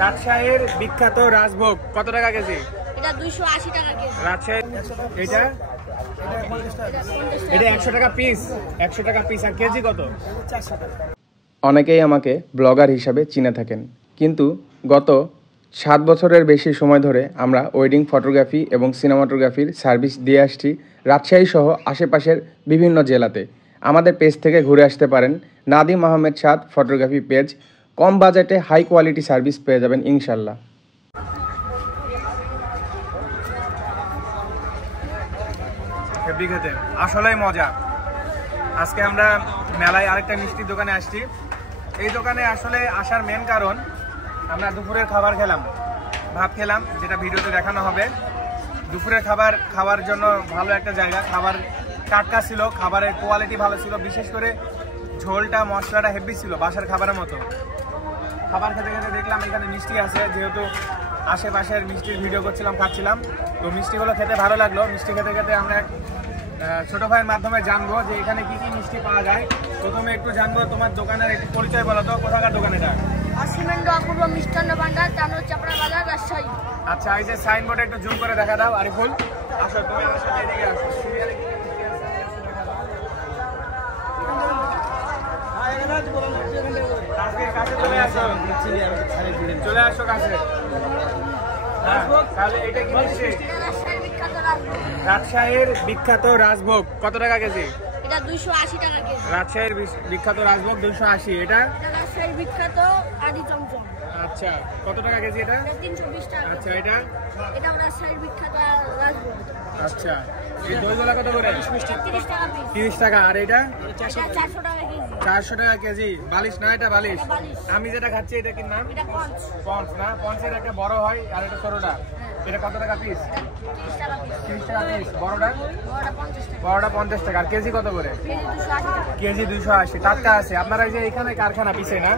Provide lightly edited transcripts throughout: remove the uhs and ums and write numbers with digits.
রাজশাহীর বিখ্যাত রাজভোগ কত টাকা কেজি? এটা 280 টাকা কেজি। রাজশাহী এটা 100 টাকা পিস। 100 টাকা পিস। আর কেজি কত? 400 টাকা। অনেকেই আমাকে ব্লগার হিসাবে চিনে থাকেন, কিন্তু গত 7 বছরের বেশি সময় ধরে আমরা ওয়েডিং ফটোগ্রাফি এবং সিনেমাটোগ্রাফির সার্ভিস দিয়ে আসছি রাজশাহী সহ আশেপাশের বিভিন্ন জেলাতে। আমাদের পেজ থেকে ঘুরে আসতে পারেন। নাদিম আহমেদ সাদ ফটোগ্রাফি পেজ। কম বাজেটে হাই কোয়ালিটি সার্ভিস পেয়ে যাবেন ইনশাল্লাহ। হেব্বি খেতে, আসলেই মজা। আজকে আমরা মেলায় আরেকটা মিষ্টির দোকানে আসছি। এই দোকানে আসলে আসার মেন কারণ, আমরা দুপুরের খাবার খেলাম, ভাত খেলাম, যেটা ভিডিওতে দেখানো হবে। দুপুরের খাবার খাওয়ার জন্য ভালো একটা জায়গা, খাবার টাটকা ছিল, খাবারের কোয়ালিটি ভালো ছিল, বিশেষ করে ঝোলটা মশলাটা হেভি ছিল, বাসার খাবারের মতো। খাবার খেতে খেতে দেখলাম এখানে মিষ্টি আছে, যেহেতু আশেপাশের মিষ্টির ভিডিও করছিলাম, খাচ্ছিলাম, তো মিষ্টিগুলো খেতে ভালো লাগলো। মিষ্টি খেতে খেতে আমরা ছোট ভাইয়ের মাধ্যমে জানবো যে এখানে কি কি মিষ্টি পাওয়া যায়। প্রথমে একটু জানবো তোমার দোকানের একটু পরিচয় বলো তো, কোথাকার দোকান এটা? সিমেন্ট অপূর্ব মিষ্টান্ন ভান্ডার, তানোর চাপড়া বাজার, রাজশাহী। আচ্ছা, এই যে সাইনবোর্ডে একটু জুম করে দেখা দাও। আরিফুল, আসো তুমি আমার সাথে এদিকে আসো। চলে আসো কাছে। তাহলে এটা কি মিষ্টি? রাজশাহীর বিখ্যাত রাজভোগ কত টাকা কেজি? এটা 280 টাকা কেজি। রাজশাহীর বিখ্যাত রাজভোগ 280। এটা রাজশাহীর বিখ্যাত আদি চমচম। আচ্ছা, কত টাকা কেজি এটা? 320 টাকা। আচ্ছা, এটা এটাও রাজশাহীর বিখ্যাত রাজভোগ। আচ্ছা, এই দইগুলা কত করে? 30 টাকা পিস। 30 টাকা। আর এটা 400 টাকা কেজি। 400 টাকা কেজি। বালিশ না, এটা বালিশ। এটা বালিশ। আমি যেটা খাচ্ছি এটা কি নাম? এটা পঞ্চ। পঞ্চ না, পঞ্চের একটা বড় হয় আর এটা ছোটটা। এটা কত টাকা পিস? 30 টাকা পিস। 30 টাকা পিস। বড়টা? বড়টা 50 টাকা। বড়টা 50 টাকা। আর কেজি কত করে? কেজি 280 টাকা। কেজি 280। টাটকা আছে। আপনারা এই যে এখানে কারখানা পিছে না,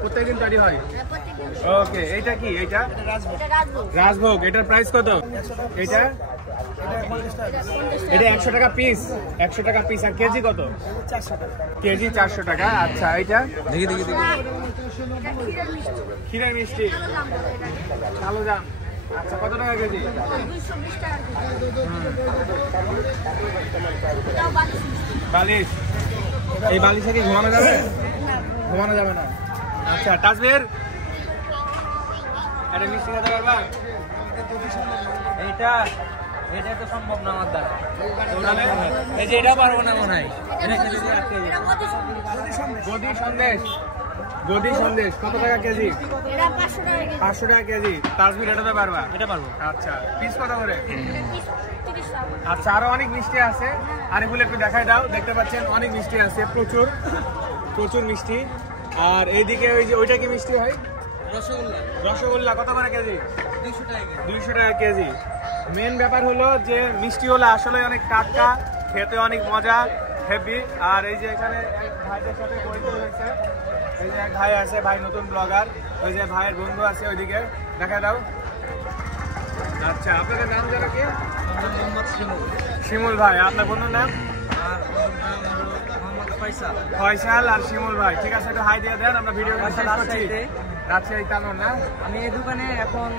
প্রত্যেকদিন তৈরি হয়? এটা প্রত্যেকদিন। ওকে, এইটা কি? এইটা এটা রাজভোগ। রাজভোগ। এটার প্রাইস কত? এইটা এটা 100 টাকা পিস। 100 টাকা পিস। আর কেজি কত? 400 টাকা। কেজি 400 টাকা। আচ্ছা, এইটা দেখি। এটা ক্ষীরের মিষ্টি। ক্ষীরের মিষ্টি, কালো জাম বলে এটাকে। কালো জাম। আচ্ছা, কত টাকা কেজি? 220 টাকা কেজি। এটাও বালিশ মিষ্টি। বালিশ। এই বালিশে কি ঘুমানো যাবে? ঘুমানো যাবে না। আচ্ছা, তাজবীর আরে মিষ্টি খেতে পারবা? এটা তো সম্ভব না আমার দ্বারা। এই যে এটা পারবো না মনে হয়। এটা গদি সন্দেশ। গদি সন্দেশ। গদি সন্দেশ কত টাকা কেজি? এটা 500 টাকা কেজি। 500 টাকা কেজি। তাজবীর এটাতে পারবা? এটা পারবো। আচ্ছা, পিস কত করে? এটা পিস 30 টাকা। আচ্ছা, আরো অনেক মিষ্টি আছে। আরিফুল একটু দেখাই দাও। দেখতে পাচ্ছেন অনেক মিষ্টি আছে, প্রচুর প্রচুর মিষ্টি। আর এইদিকে ওই যে ওইটা কি মিষ্টি হয়? রসগোল্লা। রসগোল্লা কত করে কেজি? 200 টাকা কেজি। 200 টাকা কেজি। মেন ব্যাপার হলো যে মিষ্টিগুলো আসলে অনেক টাটকা, খেতে অনেক মজা, হেভি। আর এই যে এখানে এক ভাইদের সাথে পরিচয় হয়েছে। এই যে এক ভাই আছে, ভাই নতুন ব্লগার। ওই যে ভাইয়ের বন্ধু আছে ওইদিকে, দেখা দাও। আচ্ছা, আপনাদের নাম যেন কি? মোহাম্মদ শিমুল। শিমুল ভাই। আপনার বন্ধুর নাম? আর ওর নাম হলো মোহাম্মদ ফয়সাল। ফয়সাল আর শিমুল ভাই। ঠিক আছে, একটু হাই দিয়ে দেন, আমরা ভিডিও শেষ করছি। রাজশাহী তানোর না? আমি এই দোকানে এখন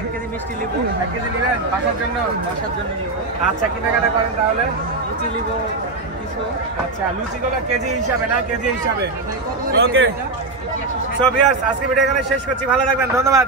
1 কেজি মিষ্টি নিব। 1 কেজি নেবেন বাসার জন্য? বাসার জন্য নিব। আচ্ছা, কেনাকাটা করেন তাহলে? লুচি নিব কিছু। আচ্ছা, লুচিগুলো কেজি হিসাবে না, কেজি হিসাবে। ওকে, সো ভিউয়ার্স, আজকে ভিডিও এখানে শেষ করছি। ভালো থাকবেন, ধন্যবাদ।